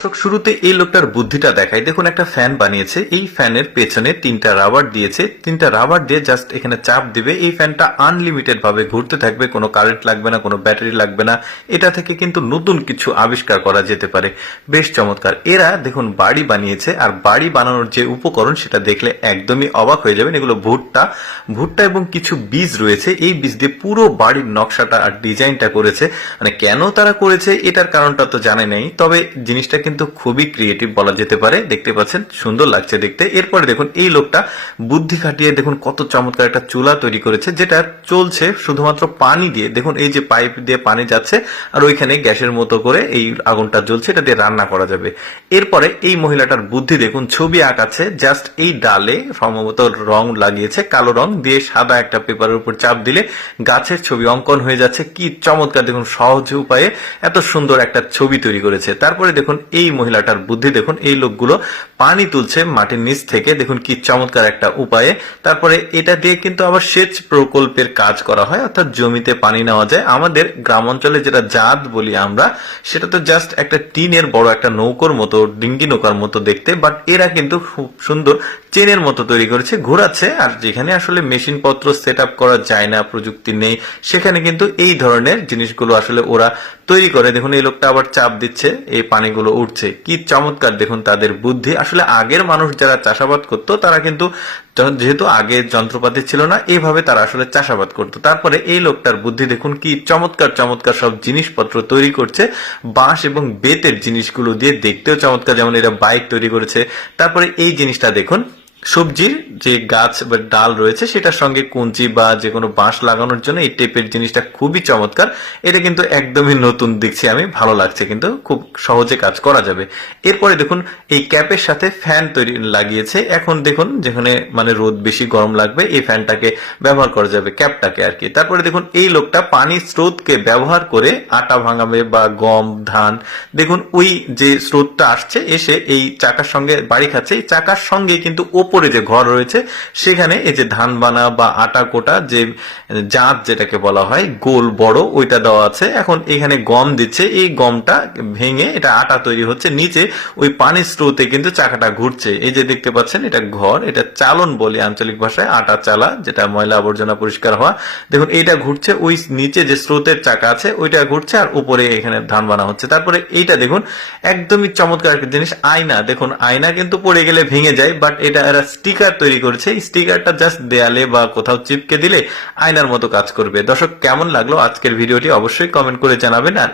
দর্শক, শুরুতে এই লোকটার বুদ্ধিটা দেখায় দেখুন একটা ফ্যান বানিয়েছে। এই ফ্যানের পেছনে তিনটা রাবার দিয়েছে। তিনটা রাবার দিয়ে জাস্ট এখানে চাপ দিবে। এই ফ্যানটা আনলিমিটেড ভাবে ঘুরতে থাকবে। কোনো কারেন্ট লাগবে না কোনো ব্যাটারি লাগবে না। এটা থেকে কিন্তু নতুন কিছু আবিষ্কার করা যেতে পারে। বেশ চমৎকার। এরা দেখুন বাড়ি বানিয়েছে। আর বাড়ি বানানোর যে উপকরণ সেটা দেখলে একদমই অবাক হয়ে যাবেন। এগুলো ভুট্টা। ভুট্টা এবং কিছু বীজ রয়েছে। এই বীজ দিয়ে পুরো বাড়ির নকশাটা আর ডিজাইনটা করেছে। মানে কেন তারা করেছে এটার কারণটা তো জানে নেই। তবে জিনিসটা কিন্তু খুবই ক্রিয়েটিভ বলা যেতে পারে। দেখতে পাচ্ছেন, সুন্দর লাগছে দেখতে। এরপরে দেখুন, এই লোকটা বুদ্ধি খাটিয়ে দেখুন কত চমৎকার একটা চুলা তৈরি করেছে, যেটা চলছে শুধুমাত্র পানি দিয়ে। দেখুন, এই যে পাইপ দিয়ে পানি যাচ্ছে, আর ওইখানে গ্যাসের মতো করে এই আগুনটা জ্বলছে, এটা দিয়ে রান্না করা যাবে। এরপরে এই মহিলাটার বুদ্ধি দেখুন, ছবি আঁকাচ্ছে জাস্ট এই ডালে সম্ভবত রং লাগিয়েছে, কালো রং দিয়ে সাদা একটা পেপারের উপর চাপ দিলে গাছের ছবি অঙ্কন হয়ে যাচ্ছে। কি চমৎকার, দেখুন, সহজ উপায়ে এত সুন্দর একটা ছবি তৈরি করেছে। তারপরে দেখুন এই মহিলাটার বুদ্ধি দেখুন, এই লোকগুলো পানি তুলছে মাটির নিচ থেকে, দেখুন কি চমৎকার একটা উপায়ে। তারপরে এটা দিয়ে কিন্তু আবার সেচ প্রকল্পের কাজ করা হয়, অর্থাৎ জমিতে পানি নেওয়া যায়। আমাদের গ্রাম অঞ্চলে যেটা জাত বলি আমরা, সেটা তো জাস্ট একটা টিনের বড় একটা নৌকোর মতো, ডিঙ্গি নৌকার মতো দেখতে বাট এরা কিন্তু খুব সুন্দর চেনের মতো তৈরি করেছে, ঘোরাচ্ছে, আর যেখানে আসলে মেশিন পত্র সেট আপ করা যায় না, প্রযুক্তি নেই, সেখানে কিন্তু এই ধরনের জিনিসগুলো আসলে ওরা তৈরি করে। দেখুন, এই লোকটা আবার চাপ দিচ্ছে, এই পানিগুলো উঠছে। কি চমৎকার, দেখুন তাদের বুদ্ধি। আসলে আগের মানুষ যারা চাষাবাদ করতো, তারা কিন্তু যেহেতু আগে যন্ত্রপাতি ছিল না, এইভাবে তারা আসলে চাষাবাদ করতো। তারপরে এই লোকটার বুদ্ধি, দেখুন কি চমৎকার চমৎকার সব জিনিসপত্র তৈরি করছে। বাঁশ এবং বেতের জিনিসগুলো দিয়ে দেখতেও চমৎকার, যেমন এরা বাইক তৈরি করেছে। তারপরে এই জিনিসটা দেখুন সবজির যে গাছ বা ডাল রয়েছে, সেটার সঙ্গে কুঞ্চি বা যে কোনো বাঁশ লাগানোর জন্য এই টেপের জিনিসটা খুবই চমৎকার। এটা কিন্তু একদমই নতুন দেখছি আমি, ভালো লাগছে কিন্তু, খুব সহজে কাজ করা যাবে। এরপরে দেখুন, এই ক্যাপের সাথে ফ্যান তৈরি লাগিয়েছে। এখন দেখুন, যেখানে মানে রোদ বেশি, গরম লাগবে, এই ফ্যানটাকে ব্যবহার করা যাবে, ক্যাপটাকে আর কি। তারপরে দেখুন, এই লোকটা পানির স্রোতকে ব্যবহার করে আটা ভাঙাবে বা গম, ধান, দেখুন, ওই যে স্রোতটা আসছে, এসে এই চাকার সঙ্গে বাড়ি খাচ্ছে। এই চাকার সঙ্গে কিন্তু ওপরে যে ঘর রয়েছে, সেখানে এই যে ধান বানা বা আটা কোটা যে জাঁত যেটাকে বলা হয়, গোল, বড়, ওইটা দেওয়া আছে। এখন এখানে গম দিচ্ছে, এই গমটা ভেঙে এটা আটা তৈরি হচ্ছে। নিচে ওই পানির স্রোতে কিন্তু চাকাটা ঘুরছে। এই যে দেখতে পাচ্ছেন, এটা ঘর, এটা চালন বলি আঞ্চলিক ভাষায়, আটা চালা, যেটা ময়লা আবর্জনা পরিষ্কার হওয়া। দেখুন, এইটা ঘুরছে, ওই নিচে যে স্রোতের চাকা আছে, ওইটা ঘুরছে আর উপরে এখানে ধান বানা হচ্ছে। তারপরে এইটা দেখুন, একদমই চমৎকার জিনিস, আয়না। দেখুন, আয়না কিন্তু পড়ে গেলে ভেঙে যায়, বাট এটা স্টিকার তৈরি করেছে। স্টিকারটা জাস্ট দেয়ালে বা কোথাও চিপকে দিলে আয়নার মতো কাজ করবে। দর্শক, কেমন লাগল আজকের ভিডিওটি অবশ্যই কমেন্ট করে জানাবেন। আর